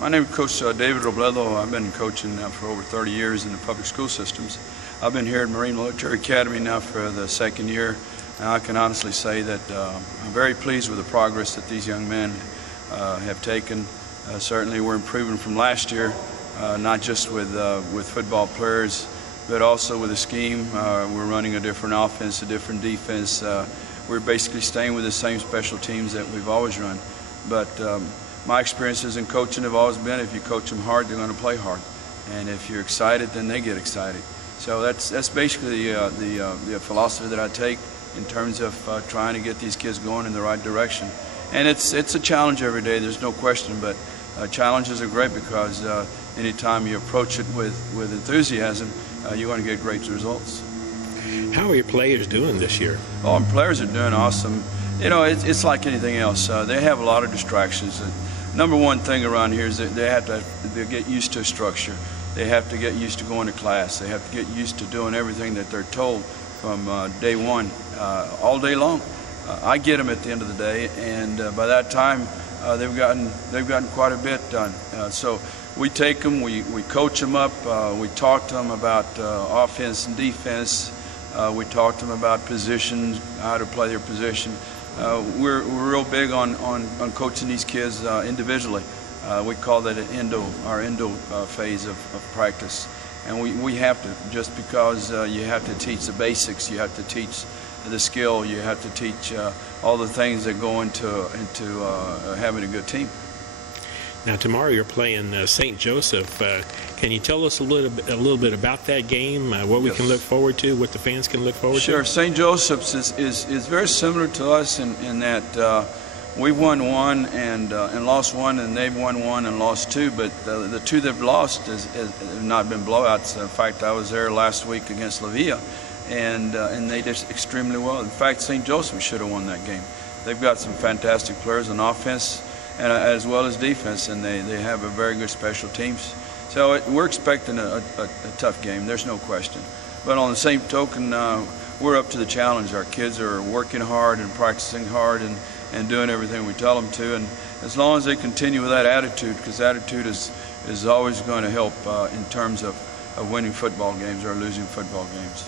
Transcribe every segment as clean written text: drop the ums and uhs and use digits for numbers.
My name is Coach David Robledo. I've been coaching now for over 30 years in the public school systems. I've been here at Marine Military Academy now for the second year, and I can honestly say that I'm very pleased with the progress that these young men have taken. Certainly we're improving from last year, not just with football players, but also with the scheme. We're running a different offense, a different defense. We're basically staying with the same special teams that we've always run. But my experiences in coaching have always been, if you coach them hard, they're going to play hard. And if you're excited, then they get excited. So that's basically the philosophy that I take in terms of trying to get these kids going in the right direction. And it's a challenge every day, there's no question, but challenges are great because anytime you approach it with enthusiasm, you're going to get great results. How are your players doing this year? Oh, our players are doing awesome. You know, it's like anything else. They have a lot of distractions. Number one thing around here is that they have to get used to structure. They have to get used to going to class. They have to get used to doing everything that they're told from day one, all day long. I get them at the end of the day, and by that time, they've gotten quite a bit done. So we take them, we coach them up, we talk to them about offense and defense. We talk to them about positions, how to play their position. We're real big on coaching these kids individually. We call that our endo phase of practice. And we have to, just because you have to teach the basics, you have to teach the skill, you have to teach all the things that go into having a good team. Now tomorrow you're playing St. Joseph. Can you tell us a little bit about that game? What we can look forward to, what the fans can look forward to? Sure. St. Joseph's is very similar to us in that we've won one and lost one, and they've won one and lost two. But the two they've lost have not been blowouts. In fact, I was there last week against La Villa, and they did extremely well. In fact, St. Joseph should have won that game. They've got some fantastic players on offense and as well as defense, and they have a very good special teams. So we're expecting a tough game, there's no question. But on the same token, we're up to the challenge. Our kids are working hard and practicing hard and doing everything we tell them to. And as long as they continue with that attitude, because attitude is always going to help in terms of winning football games or losing football games.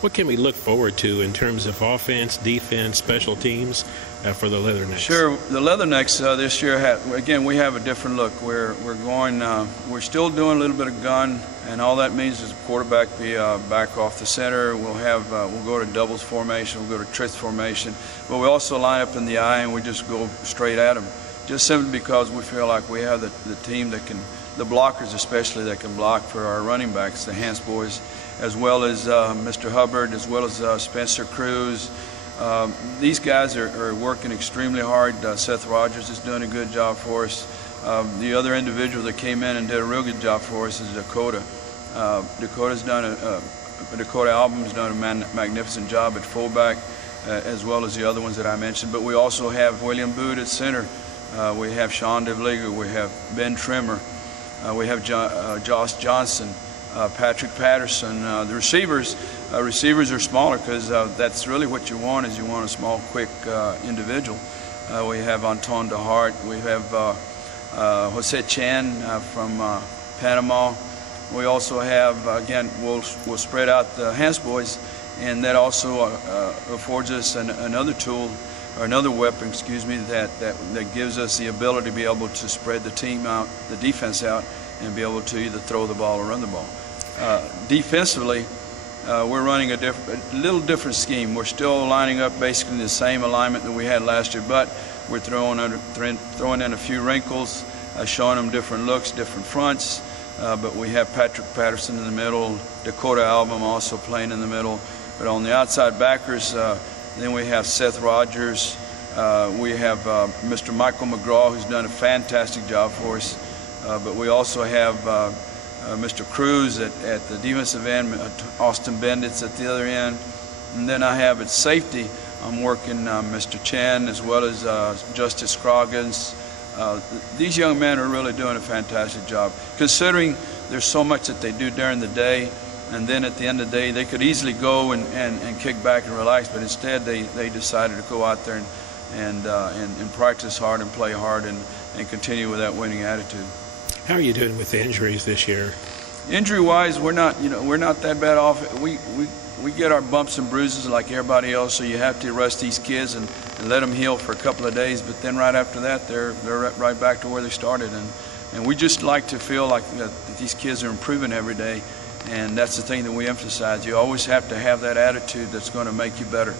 What can we look forward to in terms of offense, defense, special teams for the Leathernecks? Sure, the Leathernecks this year again, we have a different look. We're still doing a little bit of gun, and all that means is the quarterback be back off the center. We'll go to doubles formation, we'll go to tritz formation, but we also line up in the eye and we just go straight at them. Just simply because we feel like we have the team that can, the blockers especially, that can block for our running backs, the Hans boys, as well as Mr. Hubbard, as well as Spencer Cruz. These guys are working extremely hard. Seth Rogers is doing a good job for us. The other individual that came in and did a real good job for us is Dakota. Dakota Album's done a magnificent job at fullback, as well as the other ones that I mentioned. But we also have William Boot at center. We have Sean DeVliga. We have Ben Trimmer. We have Josh Johnson. Patrick Patterson. The receivers are smaller because that's really what you want, is you want a small, quick individual. We have Anton DeHart. We have Jose Chan from Panama. We also have, again, we'll spread out the Hans boys, and that also affords us another tool, or another weapon, excuse me, that gives us the ability to be able to spread the team out, the defense out, and be able to either throw the ball or run the ball. Defensively, we're running a little different scheme. We're still lining up basically the same alignment that we had last year, but we're throwing in a few wrinkles, showing them different looks, different fronts. But we have Patrick Patterson in the middle, Dakota Album also playing in the middle. But on the outside backers, then we have Seth Rogers. We have Mr. Michael McGraw, who's done a fantastic job for us. But we also have Mr. Cruz at the defensive end, Austin Benditz at the other end. And then I have at safety, I'm working Mr. Chan as well as Justice Scroggins. These young men are really doing a fantastic job, considering there's so much that they do during the day, and then at the end of the day they could easily go and kick back and relax, but instead they decided to go out there and practice hard and play hard and continue with that winning attitude. How are you doing with the injuries this year? Injury-wise, we're not that bad off. We get our bumps and bruises like everybody else, so you have to rest these kids and let them heal for a couple of days. But then right after that, they're right back to where they started. And we just like to feel like that these kids are improving every day, and that's the thing that we emphasize. You always have to have that attitude that's going to make you better,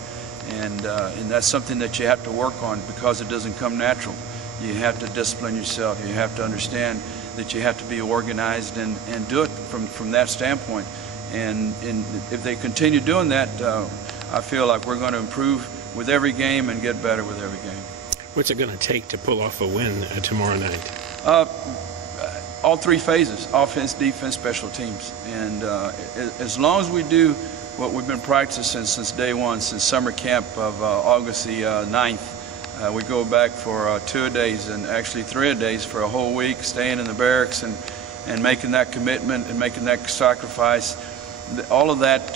and that's something that you have to work on because it doesn't come natural. You have to discipline yourself. You have to understand that you have to be organized and do it from that standpoint. And if they continue doing that, I feel like we're going to improve with every game and get better with every game. What's it going to take to pull off a win tomorrow night? All three phases: offense, defense, special teams. And as long as we do what we've been practicing since day one, since summer camp of August the 9th, we go back for 2 days and actually 3 days for a whole week, staying in the barracks and making that commitment and making that sacrifice. All of that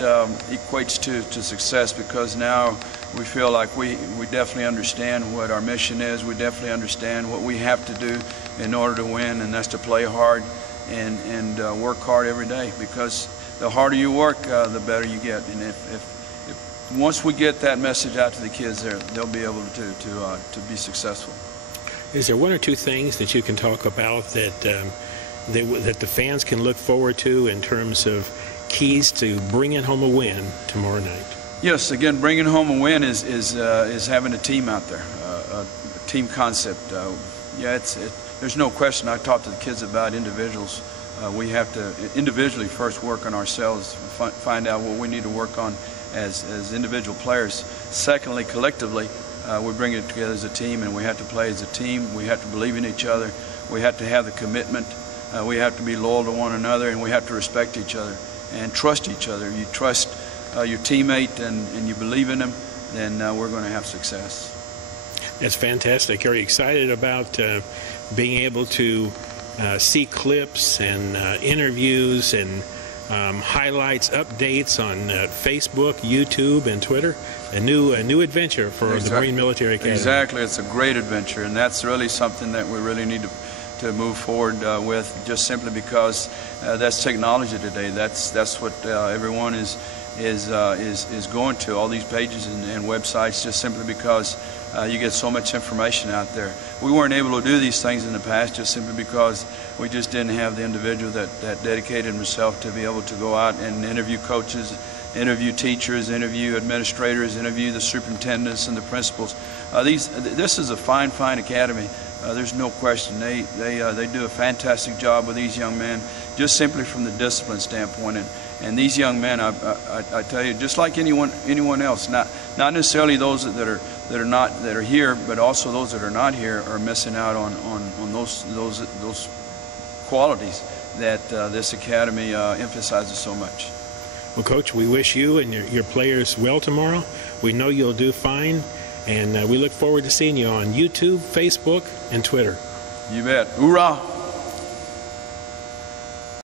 equates to success, because now we feel like we definitely understand what our mission is. We definitely understand what we have to do in order to win, and that's to play hard and work hard every day, because the harder you work, the better you get. And if once we get that message out to the kids, they'll be able to be successful. Is there one or two things that you can talk about that the fans can look forward to in terms of keys to bringing home a win tomorrow night? Yes, again, bringing home a win is having a team out there, a team concept. There's no question. I talked to the kids about individuals. We have to individually first work on ourselves, find out what we need to work on as individual players. Secondly, collectively, we bring it together as a team, and we have to play as a team. We have to believe in each other. We have to have the commitment. We have to be loyal to one another, and we have to respect each other and trust each other. You trust your teammate and you believe in them, then we're going to have success. That's fantastic. Are you excited about being able to see clips and interviews and highlights, updates on Facebook, YouTube, and Twitter? A new adventure for the Marine Military Academy. Exactly. It's a great adventure, and that's really something that we really need to move forward with, just simply because that's technology today. That's what everyone is going to, all these pages and websites, just simply because you get so much information out there. We weren't able to do these things in the past just simply because we just didn't have the individual that dedicated himself to be able to go out and interview coaches, interview teachers, interview administrators, interview the superintendents and the principals. This is a fine academy. There's no question. They do a fantastic job with these young men, just simply from the discipline standpoint. And these young men, I tell you, just like anyone else, not necessarily those that are here, but also those that are not here are missing out on those qualities that this academy emphasizes so much. Well, Coach, we wish you and your players well tomorrow. We know you'll do fine, and we look forward to seeing you on YouTube, Facebook, and Twitter. You bet. Hoorah!